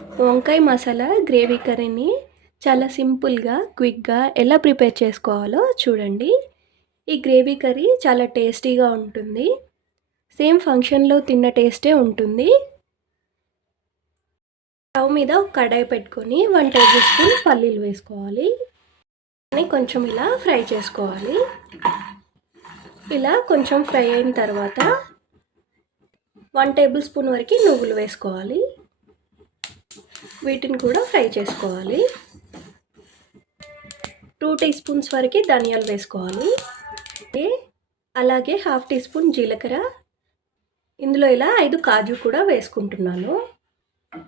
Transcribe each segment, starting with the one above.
వంకాయ మసాలా గ్రేవీ కర్రీని చాలా సింపుల్గా క్విక్గా ఎలా ప్రిపేర్ చేసుకోవాలో చూడండి. ఈ గ్రేవీ కర్రీ చాలా టేస్టీగా ఉంటుంది. సేమ్ ఫంక్షన్లో తిన్న టేస్టే ఉంటుంది. స్టవ్ మీద ఒక కడాయి పెట్టుకొని వన్ టేబుల్ స్పూన్ పల్లీలు వేసుకోవాలి. కొంచెం ఇలా ఫ్రై చేసుకోవాలి. ఇలా కొంచెం ఫ్రై అయిన తర్వాత వన్ టేబుల్ స్పూన్ వరకు నువ్వులు వేసుకోవాలి. వీటిని కూడా ఫ్రై చేసుకోవాలి. టూ టీ స్పూన్స్ వరకు ధనియాలు వేసుకోవాలి. అలాగే హాఫ్ టీ స్పూన్ జీలకర్ర. ఇందులో ఇలా ఐదు కాజు కూడా వేసుకుంటున్నాను.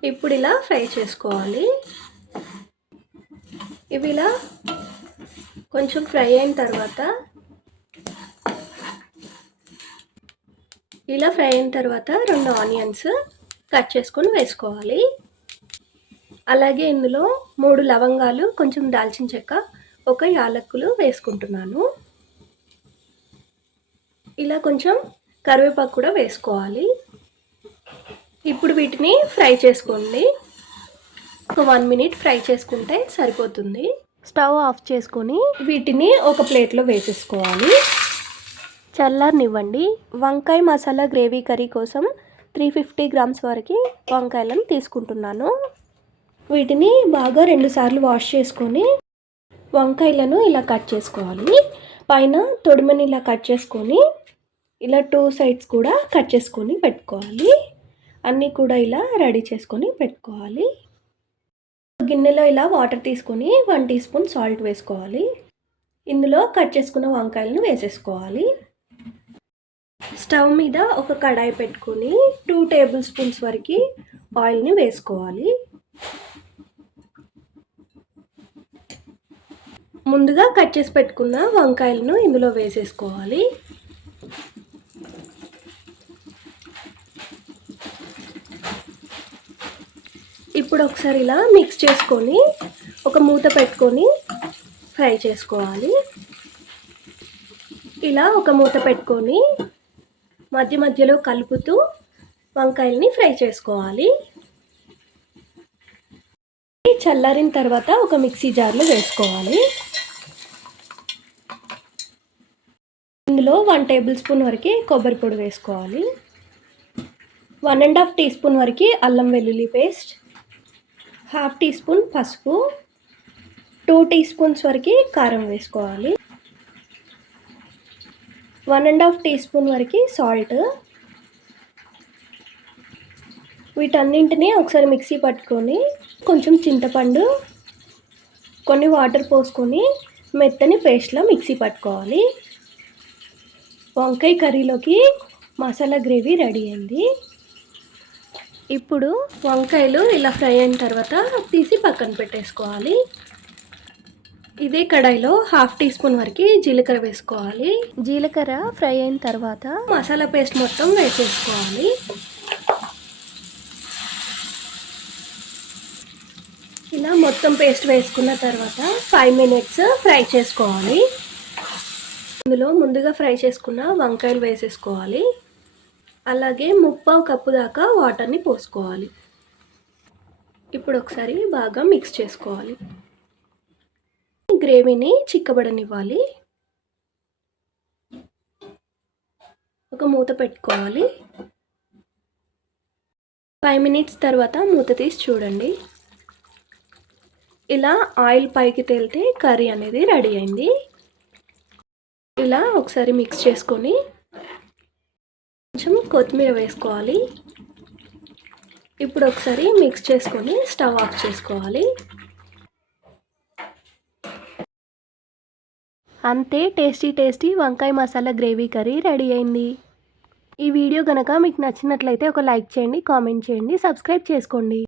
ఇప్పుడు ఇలా ఫ్రై చేసుకోవాలి. ఇవి ఇలా కొంచెం ఫ్రై అయిన తర్వాత ఇలా ఫ్రై అయిన తర్వాత రెండు ఆనియన్స్ కట్ చేసుకొని వేసుకోవాలి. అలాగే ఇందులో మూడు లవంగాలు కొంచెం దాల్చిన చెక్క ఒక యాలక్కులు వేసుకుంటున్నాను. ఇలా కొంచెం కరివేపాకు కూడా వేసుకోవాలి. ఇప్పుడు వీటిని ఫ్రై చేసుకోండి. ఒక వన్ మినిట్ ఫ్రై చేసుకుంటే సరిపోతుంది. స్టవ్ ఆఫ్ చేసుకొని వీటిని ఒక ప్లేట్లో వేసేసుకోవాలి. చల్లారనివ్వండి. వంకాయ మసాలా గ్రేవీ కర్రీ కోసం త్రీ ఫిఫ్టీ గ్రామ్స్ వరకు వంకాయలను తీసుకుంటున్నాను. వీటిని బాగా రెండుసార్లు వాష్ చేసుకొని వంకాయలను ఇలా కట్ చేసుకోవాలి. పైన తొడిమని ఇలా కట్ చేసుకొని ఇలా టూ సైడ్స్ కూడా కట్ చేసుకొని పెట్టుకోవాలి. అన్నీ కూడా ఇలా రెడీ చేసుకొని పెట్టుకోవాలి. గిన్నెలో ఇలా వాటర్ తీసుకొని వన్ టీ స్పూన్ సాల్ట్ వేసుకోవాలి. ఇందులో కట్ చేసుకున్న వంకాయలను వేసేసుకోవాలి. స్టవ్ మీద ఒక కడాయి పెట్టుకొని టూ టేబుల్ స్పూన్స్ వరకు ఆయిల్ని వేసుకోవాలి. ముందుగా కట్ చేసి పెట్టుకున్న వంకాయలను ఇందులో వేసేసుకోవాలి. ఇప్పుడు ఒకసారి ఇలా మిక్స్ చేసుకొని ఒక మూత పెట్టుకొని ఫ్రై చేసుకోవాలి. ఇలా ఒక మూత పెట్టుకొని మధ్య మధ్యలో కలుపుతూ వంకాయల్ని ఫ్రై చేసుకోవాలి. చల్లారిన తర్వాత ఒక మిక్సీ జార్లో వేసుకోవాలి. ఇందులో వన్ టేబుల్ స్పూన్ వరకు కొబ్బరి పొడి వేసుకోవాలి. One and half teaspoon వరకు అల్లం వెల్లుల్లి పేస్ట్. హాఫ్ టీ స్పూన్ పసుపు. టూ టీ స్పూన్స్ వరకు కారం వేసుకోవాలి. One and half teaspoon వరకు సాల్ట్. వీటన్నింటినీ ఒకసారి మిక్సీ పట్టుకొని కొంచెం చింతపండు కొన్ని వాటర్ పోసుకొని మెత్తని పేస్ట్లో మిక్సీ పట్టుకోవాలి. వంకాయ కర్రీలోకి మసాలా గ్రేవీ రెడీ అయింది. ఇప్పుడు వంకాయలు ఇలా ఫ్రై అయిన తర్వాత తీసి పక్కన పెట్టేసుకోవాలి. ఇదే కడాయిలో హాఫ్ టీ స్పూన్ వరకు జీలకర్ర వేసుకోవాలి. జీలకర్ర ఫ్రై అయిన తర్వాత మసాలా పేస్ట్ మొత్తం వేసేసుకోవాలి. ఇలా మొత్తం పేస్ట్ వేసుకున్న తర్వాత ఫైవ్ మినిట్స్ ఫ్రై చేసుకోవాలి. ఇందులో ముందుగా ఫ్రై చేసుకున్న వంకాయలు వేసేసుకోవాలి. అలాగే ముప్పావు కప్పు దాకా వాటర్ని పోసుకోవాలి. ఇప్పుడు ఒకసారి బాగా మిక్స్ చేసుకోవాలి. గ్రేవీని చిక్కబడనివ్వాలి. ఒక మూత పెట్టుకోవాలి. ఫైవ్ మినిట్స్ తర్వాత మూత తీసి చూడండి. ఇలా ఆయిల్ పైకి తేలితే కర్రీ అనేది రెడీ అయింది. ఇలా ఒకసారి మిక్స్ చేసుకొని కొంచెం కొత్తిమీర వేసుకోవాలి. ఇప్పుడు ఒకసారి మిక్స్ చేసుకొని స్టవ్ ఆఫ్ చేసుకోవాలి. అంతే టేస్టీ టేస్టీ వంకాయ మసాలా గ్రేవీ కర్రీ రెడీ అయింది. ఈ వీడియో కనుక మీకు నచ్చినట్లయితే ఒక లైక్ చేయండి కామెంట్ చేయండి సబ్స్క్రైబ్ చేసుకోండి.